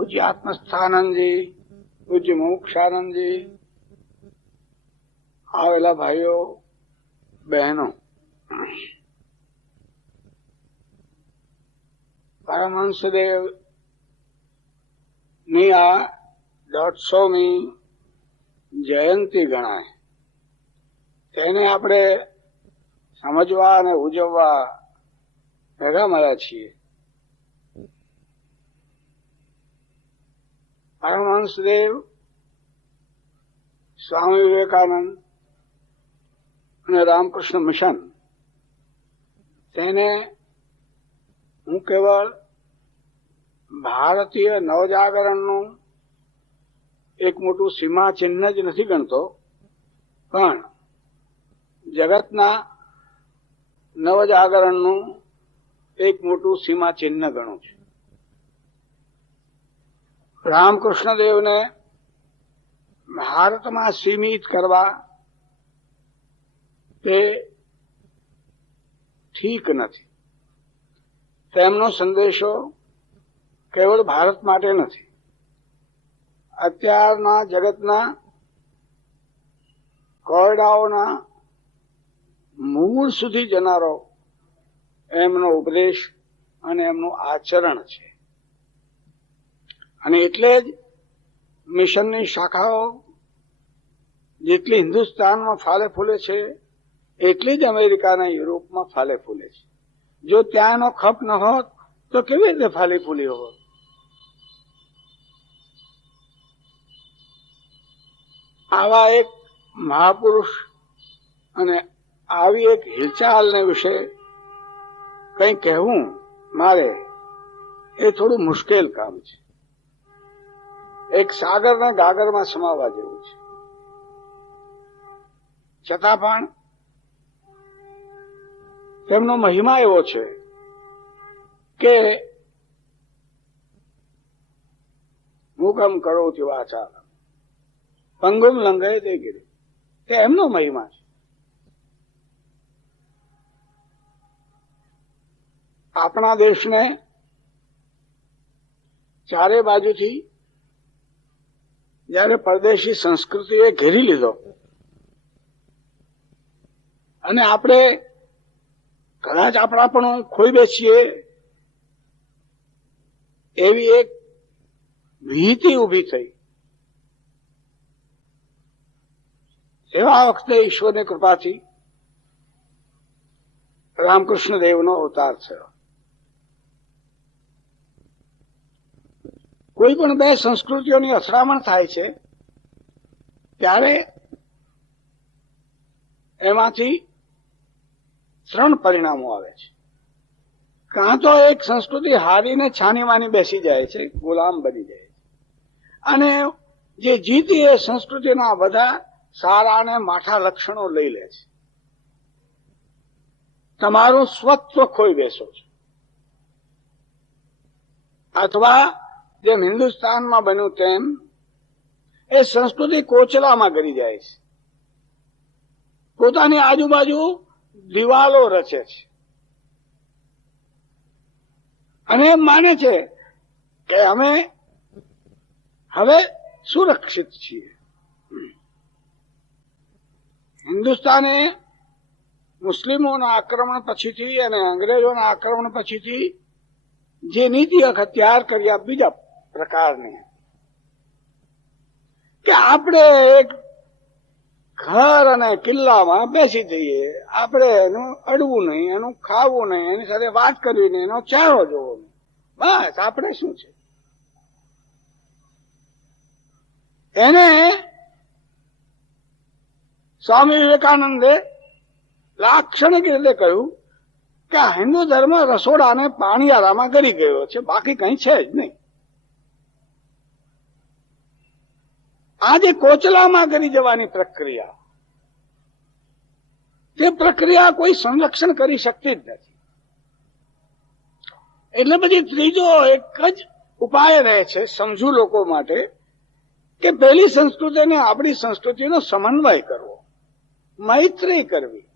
પૂજ્ય આત્મસ્થાનંદજી પૂજ્ય મોક્ષાનંદજી આવેલા ભાઈઓ, બહેનો. પરમહંસદેવની આ દોઢસોમી જયંતિ ગણાય. તેને આપણે સમજવા અને ઉજવવા ભેગા મળ્યા છીએ. પરમહંસદેવ, સ્વામી વિવેકાનંદ અને રામકૃષ્ણ મિશન. તેને હું કેવળ ભારતીય નવજાગરણનું એક મોટું સીમા ચિહ્ન જ નથી ગણતો, પણ જગતના નવજાગરણનું એક મોટું સીમા ચિહ્ન ગણું છું. રામકૃષ્ણ દેવને ભારતમાં સીમિત કરવા તે ઠીક નથી. તેમનો સંદેશો કેવળ ભારત માટે નથી. અત્યારના જગતના કોયડાઓના મૂળ સુધી જનારો એમનો ઉપદેશ અને એમનું આચરણ છે. અને એટલે જ મિશનની શાખાઓ જેટલી હિન્દુસ્તાનમાં ફાલે ફૂલે છે, એટલી જ અમેરિકાના યુરોપમાં ફાલે ફૂલે છે. જો ત્યાંનો ખપ ન હોત, તો કેવી રીતે ફાલી ફૂલી હોત? આવા એક મહાપુરુષ અને આવી એક હિલચાલને વિશે કંઈ કહેવું મારે એ થોડું મુશ્કેલ કામ છે. એક સાગરને ગાગરમાં સમાવવા જેવું છે. છતાં પણ તેમનો મહિમા એવો છે કે મુકમ કરો તે વાચા પંગુમ લંઘે તે ગીરી. તે એમનો મહિમા છે. આપણા દેશને ચારે બાજુથી જયારે પરદેશી સંસ્કૃતિએ ઘેરી લીધો. અને આપણે કદાચ આપણા પણ ખોઈ બેસીએ એવી એક ભીતિ ઊભી થઈ. એવા વખતે ઈશ્વરની કૃપાથી રામકૃષ્ણ દેવનો અવતાર થયો. કોઈ પણ બે સંસ્કૃતિઓની અથડામણ થાય છે, ત્યારે એમાંથી ત્રણ પરિણામો આવે છે. કાં તો એક સંસ્કૃતિ હારીને છાનીમાની બેસી જાય છે, ગુલામ બની જાય છે. અને જે જીતી એ સંસ્કૃતિના બધા સારા અને માઠા લક્ષણો લઈ લે છે. તમારું સ્વત્વ ખોઈ બેસો છો. અથવા જેમ હિન્દુસ્તાનમાં બન્યું તેમ એ સંસ્કૃતિ કોચલામાં કરી જાય છે. પોતાની આજુબાજુ દિવાલો રચે છે. અને માને છે કે અમે હવે સુરક્ષિત છીએ. હિન્દુસ્તાને મુસ્લિમોના આક્રમણ પછીથી અને અંગ્રેજોના આક્રમણ પછીથી જે નીતિ તૈયાર કર્યા બીજા પ્રકારની. કે આપણે એક ઘર અને કિલ્લામાં બેસી જઈએ. આપણે એનું અડવું નહીં, એનું ખાવું નહીં, એની સાથે વાત કરવી નહીં, એનો ચારો જોવો નહીં. બસ, આપણે શું છે? એને સ્વામી વિવેકાનંદે લાક્ષણિક રીતે કહ્યું કે હિન્દુ ધર્મ રસોડાને પાણીયારામાં કરી ગયો છે. બાકી કઈ છે જ નહીં. આજે કોચલામાં કરી જવાની પ્રક્રિયા. તે પ્રક્રિયા કોઈ સંરક્ષણ કરી શકતી જ નથી. એટલે પછી ત્રીજો એક જ ઉપાય રહે છે સમજુ લોકો માટે કે પહેલી સંસ્કૃતિ અને આપણી સંસ્કૃતિનો સમન્વય કરવો, મૈત્રી કરવી.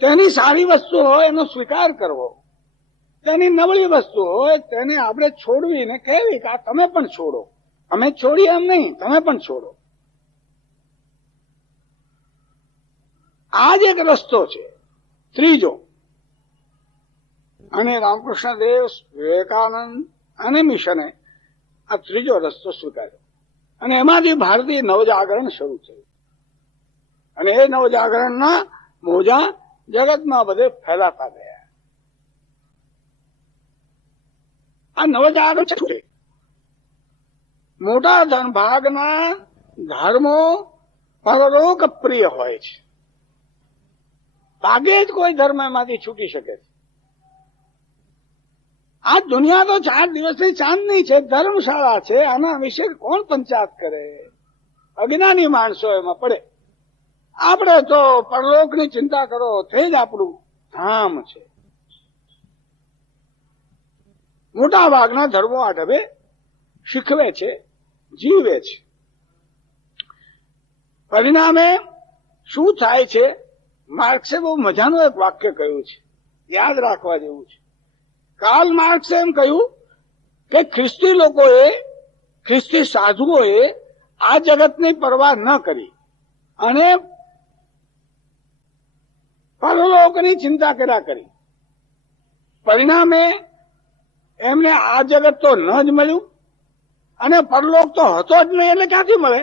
તેની સારી વસ્તુ હોય એનો સ્વીકાર કરવો. તેની નબળી વસ્તુ હોય તેને આપણે છોડવી ને કહેવી કે આ તમે પણ છોડો. અમે છોડીએ એમ નહીં, તમે પણ છોડો. આ જ એક રસ્તો છે, ત્રીજો. અને રામકૃષ્ણ દેવ વિવેકાનંદ અને મિશને આ ત્રીજો રસ્તો સ્વીકાર્યો. અને એમાંથી ભારતીય નવજાગરણ શરૂ થયું. અને એ નવજાગરણના મોજા જગતમાં બધે ફેલાતા ગયા. આ નવજાગરણ છે. મોટા ધન ભાગના ધર્મો પરલોક પ્રિય હોય છે. ભાગે જ કોઈ ધર્મ એમાંથી છૂટી શકે છે. આ દુનિયા તો ચાર દિવસની ચાંદની છે, ધર્મશાળા છે, આના વિશે કોણ પંચાયત કરે? અજ્ઞાની માણસો એમાં પડે. આપણે તો પરલોકની ચિંતા કરો, તે જ આપણું ધામ છે. મોટા ભાગના ધર્મો આ ઢબે શીખવે છે. જીવે છે. પરિણામે શું થાય છે? માર્ક્સે બહુ મજાનું એક વાક્ય કહ્યું છે. યાદ રાખવા જેવું છે. કાલ માર્ક્સે એમ કહ્યું કે ખ્રિસ્તી લોકોએ, ખ્રિસ્તી સાધુઓએ આ જગતની પરવા ન કરી. અને પરલોકની ચિંતા કર્યા કરી. પરિણામે એમને આ જગત તો ન જ મળ્યું. અને પરલોક તો હતો જ નહીં એટલે ક્યાંથી મળે?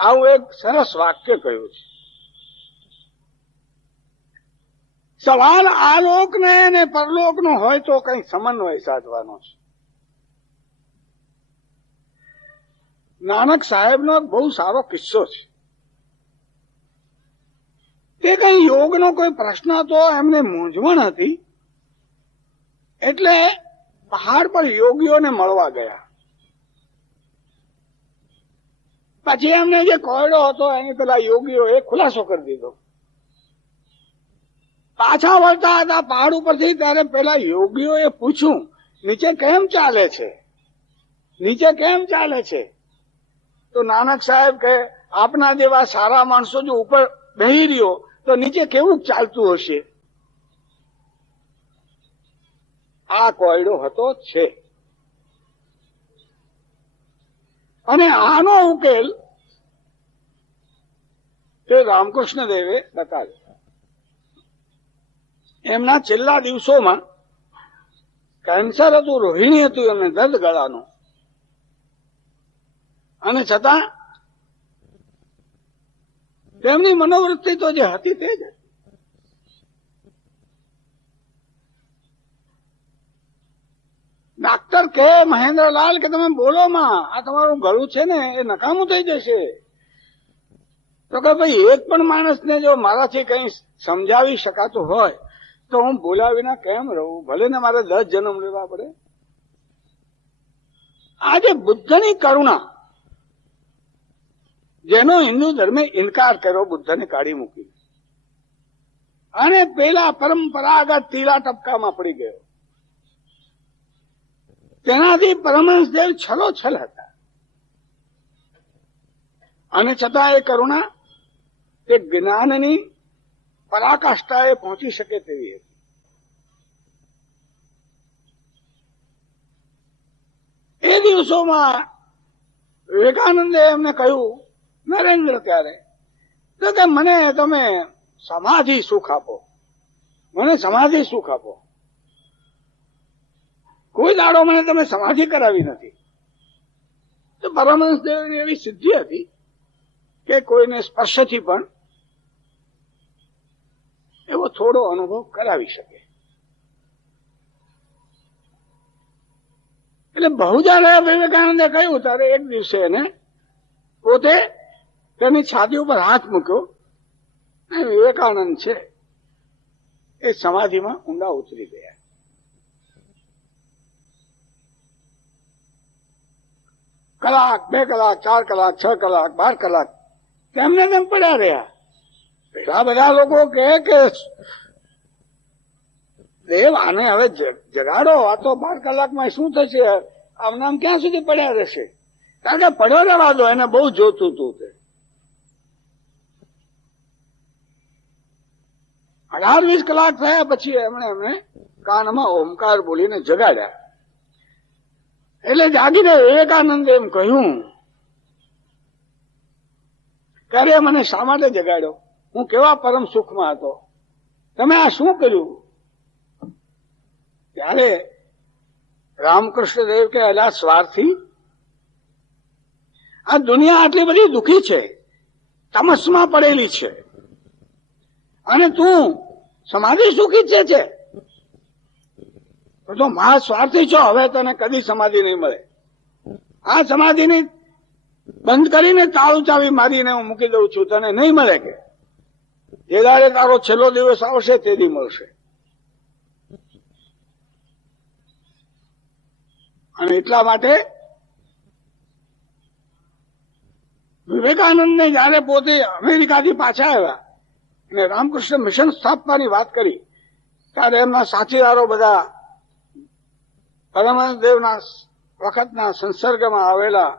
આવું એક સરસ વાક્ય કહ્યું છે. સવાલ આ ને અને પરલોક નો હોય તો કઈ સમન્વય સાધવાનો છે. નાનક સાહેબનો નો બહુ સારો કિસ્સો છે. તે કઈ યોગનો કોઈ પ્રશ્ન હતો, એમને મૂંઝવણ હતી. એટલે પહાડ પર યોગીઓને મળવા ગયા. પછી એમને જે કોયડો હતો, એની પેલા યોગીઓએ ખુલાસો કરી દીધો. પાછા વળતા હતા પહાડ ઉપરથી, ત્યારે પેલા યોગીઓએ પૂછ્યું, નીચે કેમ ચાલે છે? નીચે કેમ ચાલે છે? તો નાનક સાહેબ કે, આપના જેવા સારા માણસો જો ઉપર બેહી રહ્યો, તો નીચે કેવું ચાલતું હશે? આ કોયડો હતો છે. અને આનો ઉકેલ તે રામકૃષ્ણ દેવે બતાવ્યો. એમના છેલ્લા દિવસોમાં કેન્સર હતું, રોહિણી હતું એમને દર્દ ગળાનું. અને છતાં તેમની મનોવૃત્તિ તો જે હતી તે જ હતી. ડાક્ટર કે, મહેન્દ્રલાલ કે, તમે બોલો માં. આ તમારું ગળું છે ને, એ નકામું થઈ જશે. તો કે ભાઈ, એક પણ માણસને જો મારાથી કઈ સમજાવી શકાતું હોય, તો હું બોલ્યા વિના કેમ રહું? ભલે ને મારે દસ જન્મ લેવા પડે. આજે બુદ્ધની કરુણા. જેનો હિન્દુ ધર્મે ઇનકાર કર્યો, બુદ્ધને કાઢી મૂકી. અને પેલા પરંપરાગત તીલા ટપકામાં પડી ગયો. તેનાથી પરમહંસદેવ છલો છલ હતા. અને છતાં એ કરુણા તે જ્ઞાનની પરાકાષ્ઠાએ પહોંચી શકે તેવી હતી. એ દિવસોમાં વિવેકાનંદે એમને કહ્યું, નરેન્દ્ર, ત્યારે તો કે મને તમે સમાધિ સુખ આપો. મને સમાધિ સુખ આપો. કોઈ દાડો મને તમે સમાધિ કરાવી નથી. તો પરમહંસ એવી સિદ્ધિ હતી કે કોઈને સ્પર્શથી પણ એવો થોડો અનુભવ કરાવી શકે. એટલે બહુ જયારે વિવેકાનંદે કહ્યું તારે એક દિવસે એને પોતે તેની છાતી ઉપર હાથ મૂક્યો અને વિવેકાનંદ છે એ સમાધિમાં ઊંડા ઉતરી ગયા. કલાક, બે કલાક, ચાર કલાક, છ કલાક, બાર કલાક. તેમને તેમ પડ્યા રહ્યા? પેલા બધા લોકો કે, દેવ, આને હવે જગાડો. આ તો બાર કલાકમાં શું થશે? આમને આમ ક્યાં સુધી પડ્યા રહેશે? કારણ કે પડ્યો રહેવા દો, એને બહુ જોતું હતું તે. અઢાર વીસ કલાક થયા પછી એમણે એમને કાનમાં ઓમકાર બોલીને જગાડ્યા. એટલે જાગીને વિવેકાનંદ એમ કહ્યું, ત્યારે મને શા માટે જગાડ્યો? હું કેવા પરમ સુખમાં હતો? તમે આ શું કર્યું? ત્યારે રામકૃષ્ણ દેવ કે અલા સ્વાર્થી, આ દુનિયા આટલી બધી દુખી છે, તમસમાં પડેલી છે. અને તું સમાધિ સુખી છે? તો મહા સ્વાર્થી છો, હવે તને કદી સમાધિ નહીં મળે. આ સમાધિની બંધ કરીને તાળું ચાવી મારીને હું મૂકી દઉં છું, તને નહીં મળે કે? જે દાડે તારો છેલ્લો દિવસ આવશે તેથી મળશે. અને એટલા માટે વિવેકાનંદને જયારે પોતે અમેરિકાથી પાછા આવ્યા અને રામકૃષ્ણ મિશન સ્થાપવાની વાત કરી, ત્યારે એમના સાથીદારો બધા પરમાનંદ દેવના વખતના સંસર્ગમાં આવેલા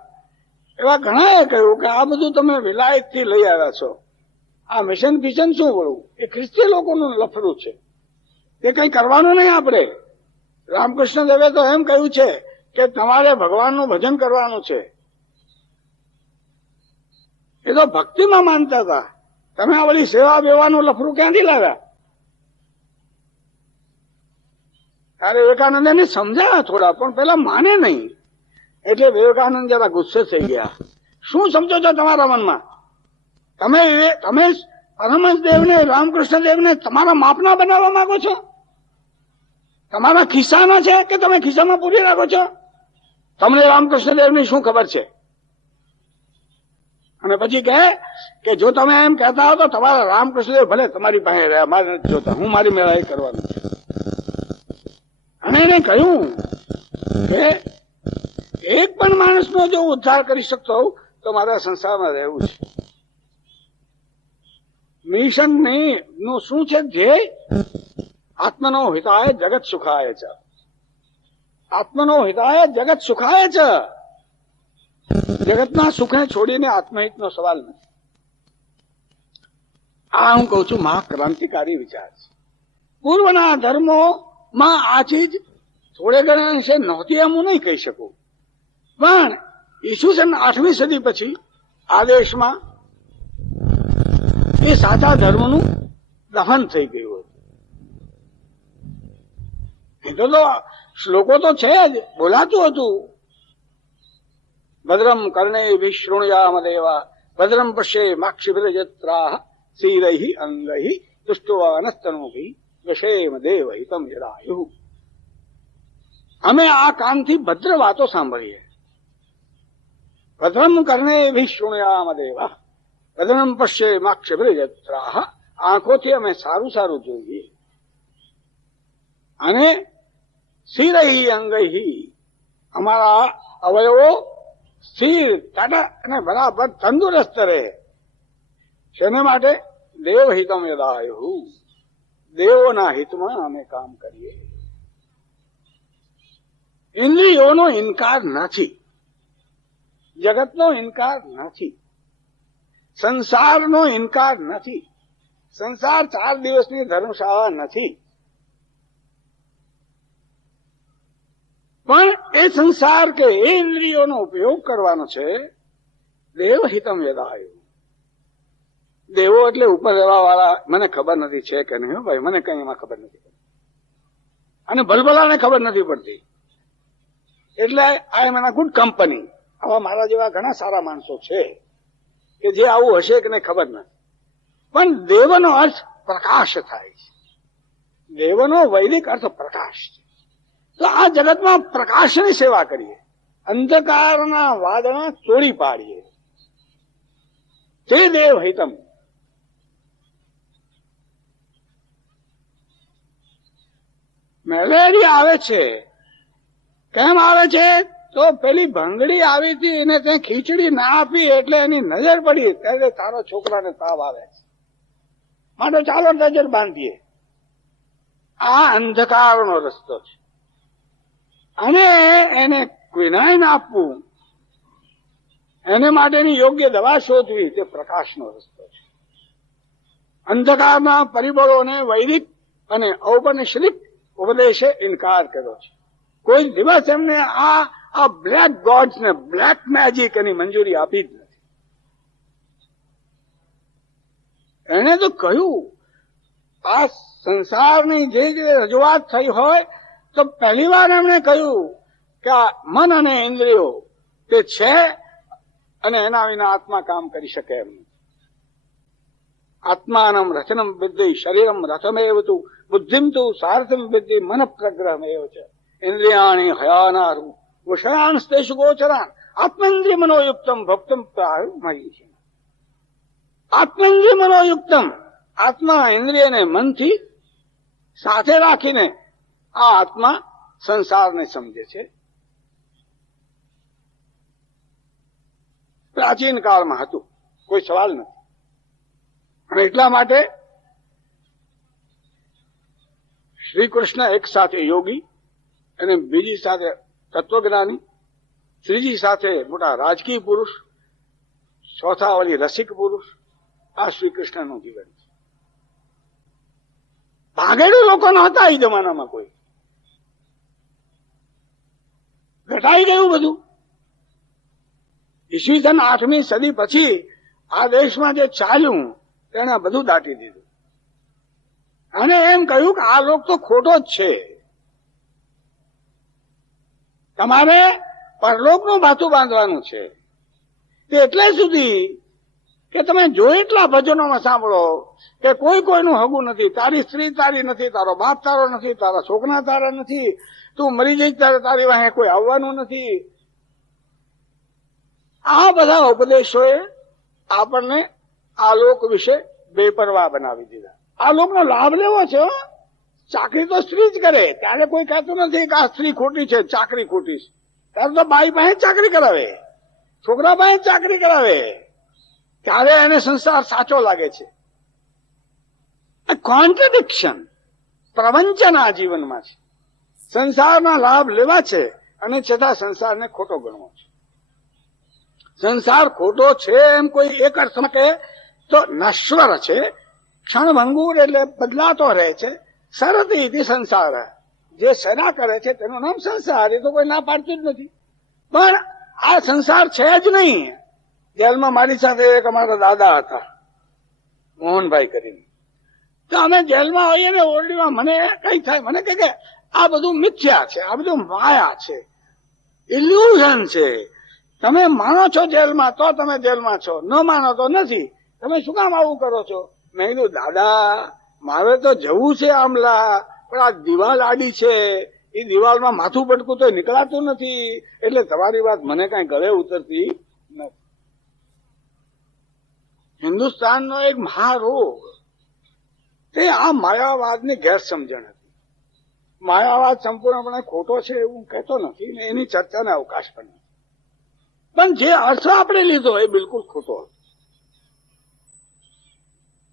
એવા ઘણાએ કહ્યું કે આ બધું તમે વિલાયતથી લઈ આવ્યા છો. આ મિશન કિચન શું વળવું એ ખ્રિસ્તી લોકોનું લફરું છે. તે કઈ કરવાનું નહીં આપણે. રામકૃષ્ણ દેવે તો એમ કહ્યું છે કે તમારે ભગવાનનું ભજન કરવાનું છે. એ તો ભક્તિમાં માનતા હતા. તમે આ બધી સેવા બેવાનું લફરું ક્યાંથી લાવ્યા? ત્યારે વિવેકાનંદ એને સમજાયા થોડા, પણ પેલા માને નહીં. એટલે વિવેકાનંદ જરા ગુસ્સે થઈ ગયા. શું સમજો છો તમારા મનમાં? તમે તમે પરમહંસ દેવને રામકૃષ્ણ દેવને તમારા માપના બનાવવા માંગો છો? તમારા ખિસ્સાના છે કે તમે ખિસ્સામાં પૂરી રાખો છો? તમને રામકૃષ્ણ દેવની શું ખબર છે? અને પછી કહે કે જો તમે એમ કહેતા હો તો તમારા રામકૃષ્ણ દેવ ભલે તમારી પાસે રહ્યા, મારે જોતા, હું મારી મેળા એ કરવાનું અને એને કહ્યું કે એક પણ માણસનો જો ઉદ્ધાર કરી શકતો તો મારા સંસારમાં રહેવું છે. મિશનનું શું છે ધ્યેય? આત્મનો હિતાય જગત સુખાય છે. આત્મનો હિતાય જગત સુખાય છે. જગતના સુખને છોડીને આત્મહિતનો સવાલ નથી. આ હું કઉ છું મહાક્રાંતિકારી વિચાર છે. પૂર્વના ધર્મો માં આ ચીજ થોડે ઘણા અંશે નહોતી એમ હું નહીં કહી શકું. પણ ઈસુસન આઠમી સદી પછી આ દેશમાં એ સાચા ધર્મનું દહન થઈ ગયું હતું. તો તો શ્લોકો તો છે જ, બોલાતું હતું. ભદ્રમ કર્ણે વિશૃણયામ દેવા, ભદ્રમ પશ્યે માક્ષિભિરજત્રાહ, શીરૈ અંગૈ, તુષ્ટવાનસ્તનોભી. વિષેમ દેવ હિતમ યદાયુ. અમે આ કાનથી ભદ્ર વાતો સાંભળીએ. ભદ્રમ કર્ણે વિશૃણયામ દેવા. ભદ્રમ પશ્ચે માક્ષિભિરજત્રાહ આંખોથી અમે સારું સારું જોઈએ. અને શિરહી અંગહી. અમારા અવયવો સ્થિર ટાટા અને બરાબર તંદુરસ્ત રહે. શેને માટે? દેવ હિતમ યદાયુ. દેવોના હિતમાં અમે કામ કરીએ. ઇન્દ્રિયોનો ઇનકાર નથી. જગતનો ઇનકાર નથી. સંસારનો ઇનકાર નથી. સંસાર ચાર દિવસની ધર્મશાળા નથી. પણ એ સંસાર કે એ ઇન્દ્રિયોનો ઉપયોગ કરવાનો છે દેવ હિતમ યદાયુ. દેવો એટલે ઉપર રહેવા વાળા મને ખબર નથી છે કે નહીં ભાઈ, મને કઈ એમાં ખબર નથી. અને ભલભલાને ખબર નથી પડતી. એટલે આ એમના ગુડ કંપની આવા મારા જેવા ઘણા સારા માણસો છે કે જે આવું હશે કે નહીં ખબર નથી. પણ દેવનો અર્થ પ્રકાશ થાય છે. દેવનો વૈદિક અર્થ પ્રકાશ છે. તો આ જગતમાં પ્રકાશની સેવા કરીએ. અંધકારના વાદળા તોડી પાડીએ. તે દેવ હિતમ. મેલેરિયા આવે છે. કેમ આવે છે? તો પેલી ભંગડી આવી હતી, એને ત્યાં ખીચડી ના આપી, એટલે એની નજર પડી. ત્યારે તારો છોકરાને તાવ આવે છે. માટે ચાલો નજર બાંધીએ. આ અંધકારનો રસ્તો છે. અને એને ક્વિનાઇન આપવું. એને માટેની યોગ્ય દવા શોધવી, તે પ્રકાશનો રસ્તો છે. અંધકારના પરિબળોને વૈદિક અને ઔપનિષદિક ઉપદેશે ઇનકાર કર્યો છે. કોઈ દિવસ એમને આ આ બ્લેક ગોડ્સ ને બ્લેક મેજિક એની મંજૂરી આપી જ નથી. એણે તો કહ્યું, આ સંસારની જે રજૂઆત થઈ હોય, તો પહેલી વાર એમણે કહ્યું કે આ મન અને ઇન્દ્રિયો તે છે અને એના વિના આત્મા કામ કરી શકે એમ. આત્માનમ રચનમ વિદ્ધિ શરીરમ રથમેવ તું બુદ્ધિમ તું સારથમ વિદ્ધિ મન પ્રગ્રહમેવ છે ઇન્દ્રિયાણી હયાનારું વિષયાંસ્તેષુ ગોચરાન આત્મેન્દ્રિય મનોયુક્તમ ભક્તમ પ્રાયુમહી છે આત્મેન્દ્રિય મનોયુક્તમ આત્મા ઇન્દ્રિયને મનથી સાથે રાખીને આ આત્મા સંસારને સમજે છે પ્રાચીન કાળમાં હતું કોઈ સવાલ નથી અને એટલા માટે શ્રી કૃષ્ણ એક સાથે યોગી અને બીજી સાથે તત્વજ્ઞાની, ત્રીજી સાથે મોટા રાજકીય પુરુષ, ચોથા વાળી રસિક પુરુષ, આ શ્રી કૃષ્ણનું જીવન છે. ભાગેડું લોકો નહોતા એ જમાનામાં કોઈ. ઘટાઈ ગયું બધું. ઈસવીસન આઠમી સદી પછી આ દેશમાં જે ચાલ્યું તેણે બધું દાટી દીધું. અને એમ કહ્યું કે આ લોક તો ખોટો જ છે. તમારે પરલોકનું માથું બાંધવાનું છે. તે એટલે સુધી કે તમે જો એટલા ભજનોમાં સાંભળો કે કોઈ કોઈનું હગું નથી. તારી સ્ત્રી તારી નથી, તારો બાપ તારો નથી, તારા છોકરા તારા નથી. તું મરી જઈશ ત્યારે તારી વાહે કોઈ આવવાનું નથી. આ બધા ઉપદેશોએ આપણને આ લોક વિશે બેપરવા બનાવી દીધા. આ લોકનો લાભ લેવો છે ચાકરી તો સ્ત્રી જ કરે. ત્યારે કોઈ કહેતું નથી કે આ સ્ત્રી ખોટી છે, ચાકરી ખોટી છે. ત્યારે તો બાઈ પાસે ચાકરી કરાવે. છોકરા પાસે ચાકરી કરાવે. ત્યારે એને સંસાર સાચો લાગે છે. કોન્ટ્રાડિક્શન પ્રવંચન આ જીવનમાં છે. સંસારના લાભ લેવા છે અને છતાં સંસારને ખોટો ગણવો છે. સંસાર ખોટો છે એમ કોઈ એક અર્થમાં કહે તો નશ્વર છે. ક્ષણભંગુર એટલે બદલાતો રહે છે. સરતી સંસાર. જે સદા કરે છે તેનું નામ સંસાર. એ તો કોઈ ના પાડતું જ નથી. પણ આ સંસાર છે જ નહીં. જેલમાં મારી સાથે એક અમારા દાદા હતા. મોહનભાઈ કરીને. તો અમે જેલમાં હોઈએ ને ઓરડીમાં મને કઈ થાય, મને કહે કે આ બધું મિથ્યા છે, આ બધું માયા છે. ઇલ્યુઝન છે. તમે માનો છો જેલમાં તો તમે જેલમાં છો. ન માનો તો નથી. તમે શું કામ આવું કરો છો? મેં કીધું, દાદા, મારે તો જવું છે આમલા, પણ આ દિવાલ આડી છે. એ દિવાલમાં માથું પટકું તો નીકળાતું નથી. એટલે તમારી વાત મને કઈ ગળે ઉતરતી નથી. હિન્દુસ્તાનનો એક મહારોગ. તે આ માયાવાદની ગેરસમજણ હતી. માયાવાદ સંપૂર્ણપણે ખોટો છે એવું કહેતો નથી ને એની ચર્ચાને અવકાશ પણ નથી. પણ જે અર્થ આપણે લીધો એ બિલકુલ ખોટો હતો.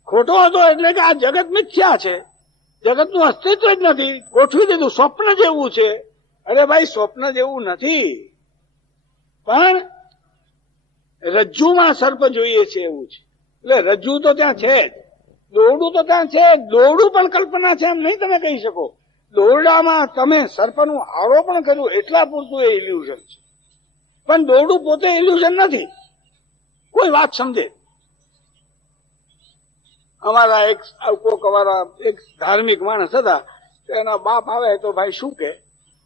ખોટો હતો એટલે કે આ જગત મિથ્યા છે. જગતનું અસ્તિત્વ જ નથી. ગોઠવી દીધું સ્વપ્ન જેવું છે. અરે ભાઈ, સ્વપ્ન જેવું નથી. પણ રજ્જુમાં સર્પ જોઈએ છે એવું છે. એટલે રજ્જુ તો ત્યાં છે જ. દોરડું તો ત્યાં છે. દોરડું પણ કલ્પના છે એમ નહીં તમે કહી શકો. દોરડામાં તમે સર્પનું આરોપણ કર્યું એટલા પૂરતું એ ઇલ્યુઝન છે. પણ દોરડું પોતે ઇલ્યુઝન નથી. કોઈ વાત સમજે. અમારા એક, કોક અમારા એક ધાર્મિક માણસ હતા એના બાપ આવે તો ભાઈ શું કે?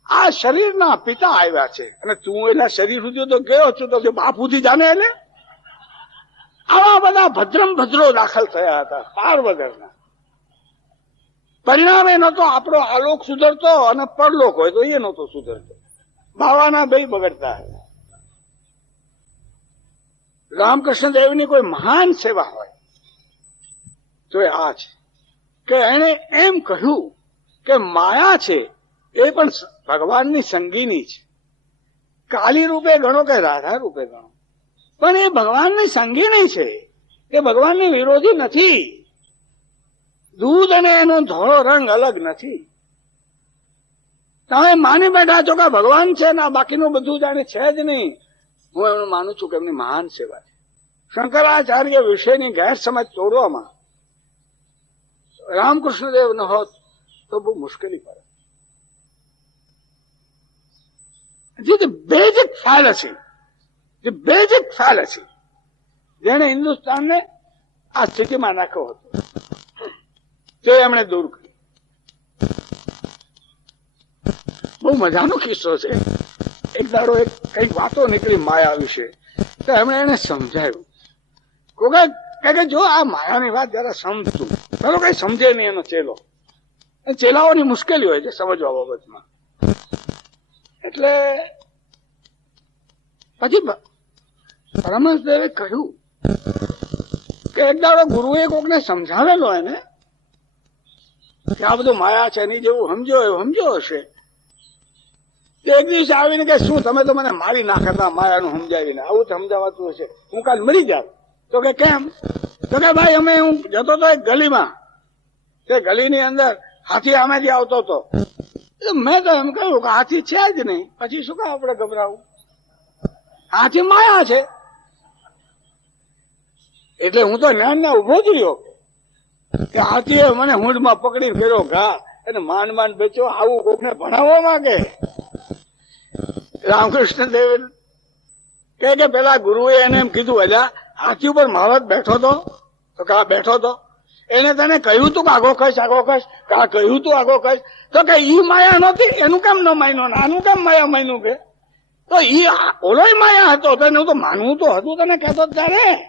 આ શરીરના પિતા આવ્યા છે. અને તું એના શરીર સુધી તો ગયો છું, તો બાપ સુધી જાને એટલે આવા બધા ભદ્રમ ભદ્રો દાખલ થયા હતા, પાર વગરના. પરિણામે નતો આપણો આલોક સુધરતો અને પરલોક હોય તો એ નતો સુધરતો. બાવાના બે બગડતા રામકૃષ્ણ દેવની કોઈ મહાન સેવા હોય. તો એ આ છે. કે એને એમ કહ્યું કે માયા છે એ પણ ભગવાનની સંગીની છે. કાલી રૂપે ગણો કે રાધા રૂપે ગણો. પણ એ ભગવાનની સંગીની છે. એ ભગવાનની વિરોધી નથી. દૂધ અને એનો ધોળો રંગ અલગ નથી. તમે માની બેઠા છો કે ભગવાન છે ને બાકીનું બધું જાણે છે જ નહીં. હું એમનું માનું છું કે એમની મહાન સેવા છે. શંકરાચાર્ય વિશેની ગેરસમજ તોડવામાં રામકૃષ્ણ દેવ ન હોત તો બહુ મુશ્કેલી પડે. બેઝિક ફેલસી જે બેઝિક ફેલસી જેને હિન્દુસ્તાનને આ સ્થિતિમાં નાખ્યો હતો, તે એમણે દૂર કરી બહુ મજાનો કિસ્સો છે. એક દાડો એક કંઈક વાતો નીકળી માયા વિશે, તો એમણે એને સમજાયું કોકે કે જો આ માયાની વાત જરા સમજતું ચાલો કઈ સમજે નહીં એનો ચેલો. ચેલાઓની મુશ્કેલી હોય છે સમજવા બાબતમાં. એટલે પછી બ- પરમહંસદેવે કહ્યું કે એક દાડો ગુરુએ કોકને સમજાવેલો એને કે આ બધું માયા છે, એની જેવું સમજો એવું સમજો હશે. એક દિવસ આવીને કે શું, તમે તો મને મારી નાખતા માયાનું સમજાવીને, આવું સમજાવાતું હશે. હું કાલ મરી જાઉં. તો કે કેમ? તો કે ભાઈ, અમે હું જતો તો એક ગલીમાં. તે ગલીની અંદર હાથી આમેથી આવતો હતો. મેં તો એમ કહ્યું કે હાથી છે જ નહીં. પછી શું કામ આપણે ગભરાવું? હાથી માયા છે. એટલે હું તો જ્ઞાન ના ઊભો જ રહ્યો કે હાથીએ મને હુંડમાં પકડી ફેરો ઘા અને માંડ માંડ બેચો આવું કોકને ભણાવવા માંગે? રામકૃષ્ણ દેવ કે, પેલા ગુરુએ એને એમ કીધું અજા હાથી ઉપર માવત બેઠો તો? તો કા બેઠો તો? એને તને કહ્યું તું આગો ખસ આગો ખસ કા કહ્યું તું આગો ખસ તો કે ઈ માયા નહોતી? એનું કેમ ન માન્યો આનું કેમ માયા માન્યું કે? તો ઈ ઓલો માયા હતો તને તો માનવું તો હતું, તને કહેતો ત્યારે.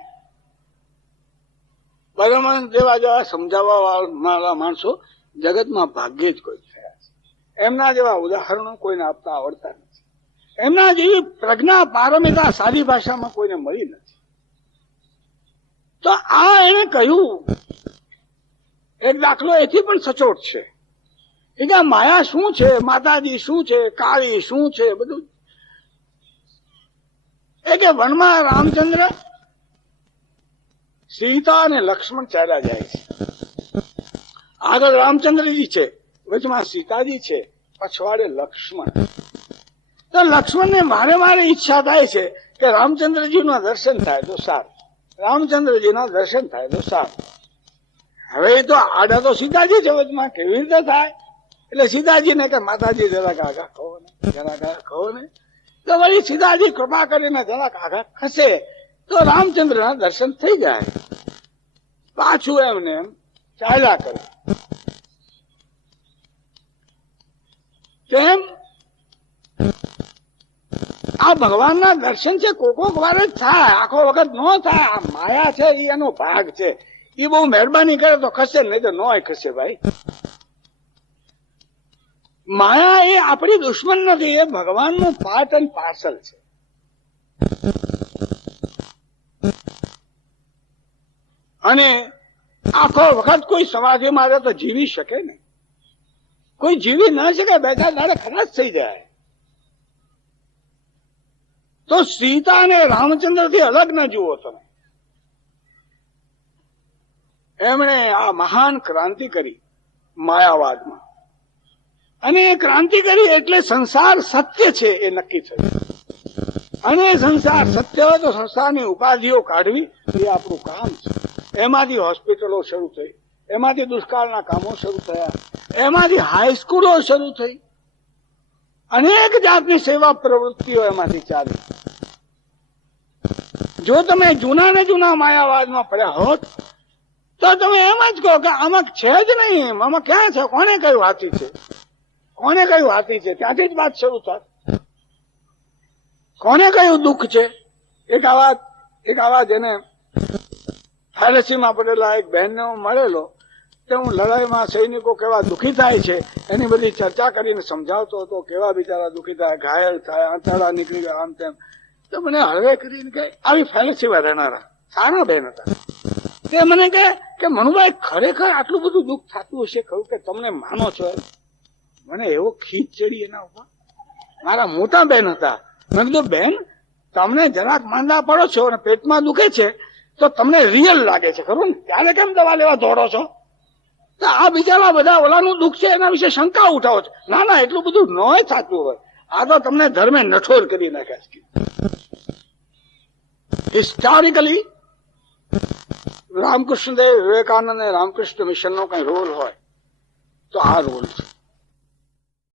પરમાનંદ જેવા જેવા સમજાવવા વાળા માણસો જગતમાં ભાગ્યે જ કોઈ થયા છે. એમના જેવા ઉદાહરણો કોઈને આપતા આવડતા નથી. એમના જેવી પ્રજ્ઞા પારમિતા સારી ભાષામાં કોઈને મળી નથી. આ કહ્યું, એ દાખલો એથી પણ સચોટ છે. એ માયા શું છે? માતાજી શું છે? કાળી શું છે? બધું. એ કે વનમાં રામચંદ્ર, સીતા અને લક્ષ્મણ ચાલ્યા જાય છે. આગળ રામચંદ્રજી છે, વચમાં સીતાજી છે, પછવાડે લક્ષ્મણ. તો લક્ષ્મણને મારે મારે ઈચ્છા થાય છે કે રામચંદ્રજીના દર્શન થાય તો સારું. રામચંદ્રજીના દર્શન થાય તો હવે એ તો આડા તો સીતાજી છે વચમાં કેવી રીતે થાય? એટલે સીતાજીને કે માતાજી જરાક આઘા કહો ને, જરાક આગા કહો ને. તો વળી સીતાજી કૃપા કરીને જરાક આઘા ખસે તો રામચંદ્રના દર્શન થઈ જાય. પાછું એમને એમ ચાલ્યા કરે. કેમ? આ ભગવાનના દર્શન છે કોકોક કોક વાર જ થાય, આખો વખત નો થાય, આ માયા છે એ એનો ભાગ છે. એ બહુ મહેરબાની કરે તો ખસે, નહીં તો નો ખસે ભાઈ. માયા એ આપણી દુશ્મન નથી, એ ભગવાનનું પાર્ટ એન્ડ પાર્સલ છે. અને આખો વખત કોઈ સમાધિ મારે તો જીવી શકે ને કોઈ જીવી ના શકે બે ચાર દાડે ખલાસ થઈ જાય. તો સીતા અને રામચંદ્રથી અલગ ન જુઓ તમે. એમણે આ મહાન ક્રાંતિ કરી માયાવાદમાં. અને એ ક્રાંતિ કરી એટલે સંસાર સત્ય છે એ નક્કી થયું. અને સંસાર સત્ય હોય તો સંસારની ઉપાધિઓ કાઢવી એ આપણું કામ છે. એમાંથી હોસ્પિટલો શરૂ થઈ, એમાંથી દુષ્કાળના કામો શરૂ થયા, એમાંથી હાઈસ્કૂલો શરૂ થઈ. અનેક જાતની સેવા પ્રવૃત્તિઓ એમાંથી ચાલી. જો તમે જૂના ને જૂના માયાવાદમાં પડ્યા હોત, તો તમે એમ જ કહો કે આમાં છે જ નહીં એમ. આમાં ક્યાં છે? કોને કયું હાથી છે? કોને કયું હાથી છે? ત્યાંથી જ વાત શરૂ થાય. કોને કયું દુઃખ છે? એક આવા એક આવા જેને ફાયરસીમાં પડેલા એક બહેનને મળેલો. કે હું લડાઈમાં સૈનિકો કેવા દુઃખી થાય છે, એની બધી ચર્ચા કરીને સમજાવતો હતો, કેવા બિચારા દુઃખી થાય, ઘાયલ થાય, આંતરડા નીકળી ગયા, આમ તેમ. તો મને હળવે કરીને કે આવી ફેલસીમાં રહેનારા સારા બેન હતા. તે મને કહે કે, મનુભાઈ, ખરેખર આટલું બધું દુઃખ થતું હશે કહ્યું કે તમને માનો છો મને એવો ખીચ ચડી એના ઉપર. મારા મોટા બેન હતા. મેં કીધું, બેન, તમને જરાક માંદા પડો છો અને પેટમાં દુખે છે, તો તમને રિયલ લાગે છે, ખરું ને? ત્યારે કેમ દવા લેવા દોડો છો? તો આ બિચારા બધા ઓલાનું દુઃખ છે, એના વિશે શંકા ઉઠાવો છો. ના ના, એટલું બધું નોય થતું હોય. આ તો તમને ધર્મે નઠોર કરી નાખ્યા છે. હિસ્ટોરિકલી રામકૃષ્ણદેવ વિવેકાનંદ અને રામકૃષ્ણ મિશનનો કઈ રોલ હોય, તો આ રોલ છે.